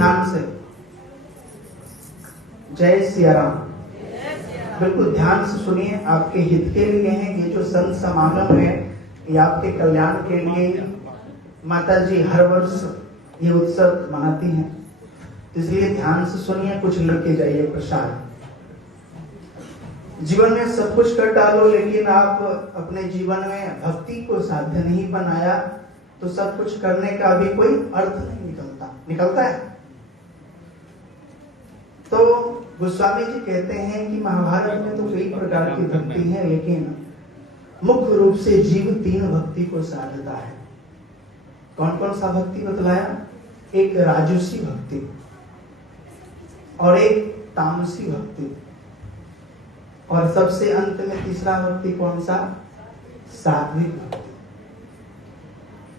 ध्यान से, जय सिया राम। बिल्कुल ध्यान से सुनिए, आपके हित के लिए है। ये जो संत समागम है ये आपके कल्याण के लिए माता जी हर वर्ष ये उत्सव मनाती हैं, इसलिए ध्यान से सुनिए, कुछ लेके जाइए प्रसाद। जीवन में सब कुछ कर डालो, लेकिन आप अपने जीवन में भक्ति को साध्य नहीं बनाया तो सब कुछ करने का भी कोई अर्थ नहीं निकलता है। तो गोस्वामी जी कहते हैं कि महाभारत में तो कई प्रकार की भक्ति है, लेकिन मुख्य रूप से जीव 3 भक्ति को साधता है। कौन कौन सा भक्ति बतलाया? एक राजसी भक्ति और एक तामसी भक्ति, और सबसे अंत में तीसरा भक्ति कौन सा? सात्विक भक्ति।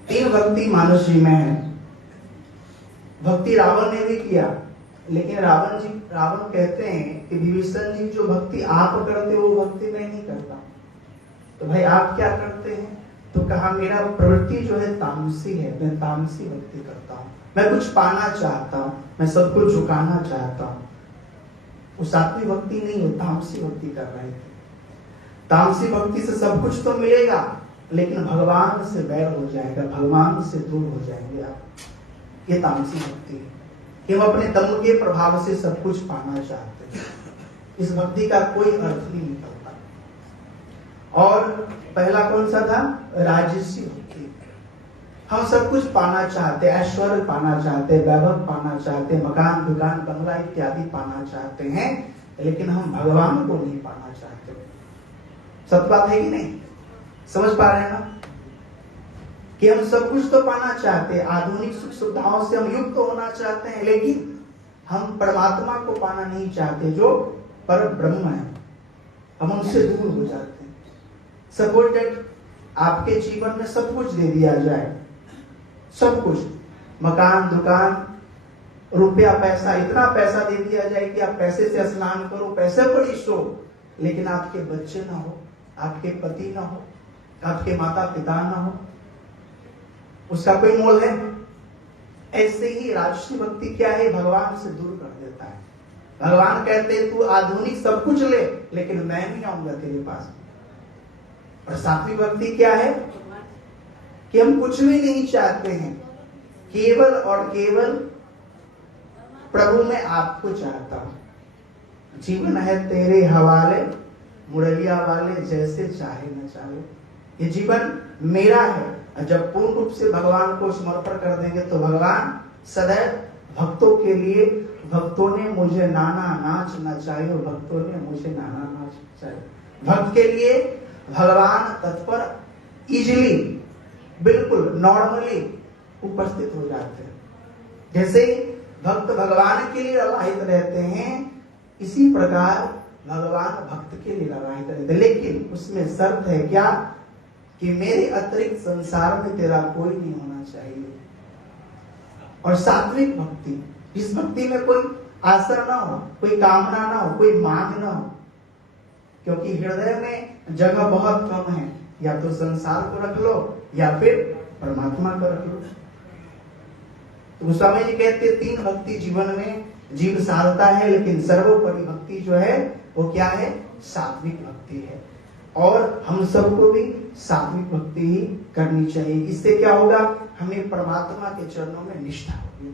3 भक्ति मानुष जी में है। भक्ति रावण ने भी किया, लेकिन रावण कहते हैं कि विभीषण जी जो भक्ति आप करते हो वो भक्ति मैं नहीं करता। तो भाई आप क्या करते हैं? तो कहा मेरा प्रवृत्ति जो है तामसी है, मैं तामसी भक्ति करता हूँ, मैं कुछ पाना चाहता हूँ, मैं सब कुछ झुकाना चाहता हूँ। वो सात्विक भक्ति नहीं, हो तामसी भक्ति कर रहे थे। तामसी भक्ति से सब कुछ तो मिलेगा, लेकिन भगवान से बैर हो जाएगा, भगवान से दूर हो जाएंगे आप। ये तामसी भक्ति है कि हम अपने दम के प्रभाव से सब कुछ पाना चाहते हैं। इस भक्ति का कोई अर्थ नहीं निकलता। और पहला कौन सा था? राजसी भक्ति। हम सब कुछ पाना चाहते, ऐश्वर्य पाना चाहते, वैभव पाना चाहते, मकान दुकान बंगला इत्यादि पाना चाहते हैं, लेकिन हम भगवान को नहीं पाना चाहते। सत्य बात है कि नहीं? समझ पा रहे हैं ना कि हम सब कुछ तो पाना चाहते हैं, आधुनिक सुख सुविधाओं से हम युक्त होना चाहते हैं, लेकिन हम परमात्मा को पाना नहीं चाहते जो पर ब्रह्म है। हम उनसे दूर हो जाते हैं। सपोज दैट आपके जीवन में सब कुछ दे दिया जाए, सब कुछ, मकान दुकान रुपया पैसा, इतना पैसा दे दिया जाए कि आप पैसे से स्नान करो, पैसे पर ही सो, लेकिन आपके बच्चे ना हो, आपके पति ना हो, आपके माता पिता ना हो, उसका कोई मोल है? ऐसे ही राजसी भक्ति क्या है? भगवान से दूर कर देता है। भगवान कहते हैं तू आधुनिक सब कुछ ले, लेकिन मैं नहीं आऊंगा तेरे पास। और सात्विक भक्ति क्या है? कि हम कुछ भी नहीं चाहते हैं, केवल और केवल प्रभु में आपको चाहता हूं। जीवन है तेरे हवाले, मुरलिया वाले जैसे चाहे न चाहे। ये जीवन मेरा है। जब पूर्ण रूप से भगवान को समर्पण कर देंगे तो भगवान सदैव भक्तों के लिए, भक्तों ने मुझे नाना नाच नचायो, भक्तों ने मुझे नाना नाच नचायो। भक्त के लिए भगवान तत्पर इजीली, बिल्कुल नॉर्मली उपस्थित हो जाते हैं। जैसे भक्त भगवान के लिए ललायित रहते हैं, इसी प्रकार भगवान भक्त के लिए ललायित रहते हैं। लेकिन उसमें शर्त है क्या? कि मेरे अतिरिक्त संसार में तेरा कोई नहीं होना चाहिए। और सात्विक भक्ति, इस भक्ति में कोई आशा ना हो, कोई कामना ना हो, कोई मांग ना हो, क्योंकि हृदय में जगह बहुत कम है। या तो संसार को रख लो या फिर परमात्मा को रख लो। तो गोस्वामी जी कहते हैं 3 भक्ति जीवन में जीव साधता है, लेकिन सर्वोपरि भक्ति जो है वो क्या है? सात्विक भक्ति है। और हम सबको भी सात्विक भक्ति ही करनी चाहिए। इससे क्या होगा? हमें परमात्मा के चरणों में निष्ठा होगी,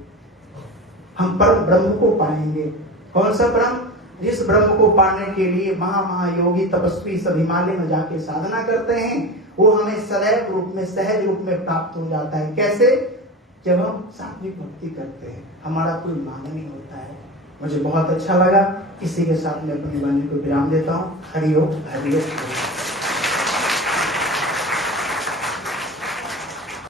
हम परम ब्रह्म को पाएंगे। कौन सा ब्रह्म? जिस ब्रह्म को पाने के लिए महायोगी तपस्वी सब हिमालय में जाके साधना करते हैं, वो हमें सदैव रूप में, सहज रूप में प्राप्त हो जाता है। कैसे? जब हम सात्विक भक्ति करते हैं, हमारा कोई मांग नहीं होता है। मुझे बहुत अच्छा लगा। इसी के साथ मैं अपनी वाणी को विराम देता हूँ। हरि ओम, हरि ओम।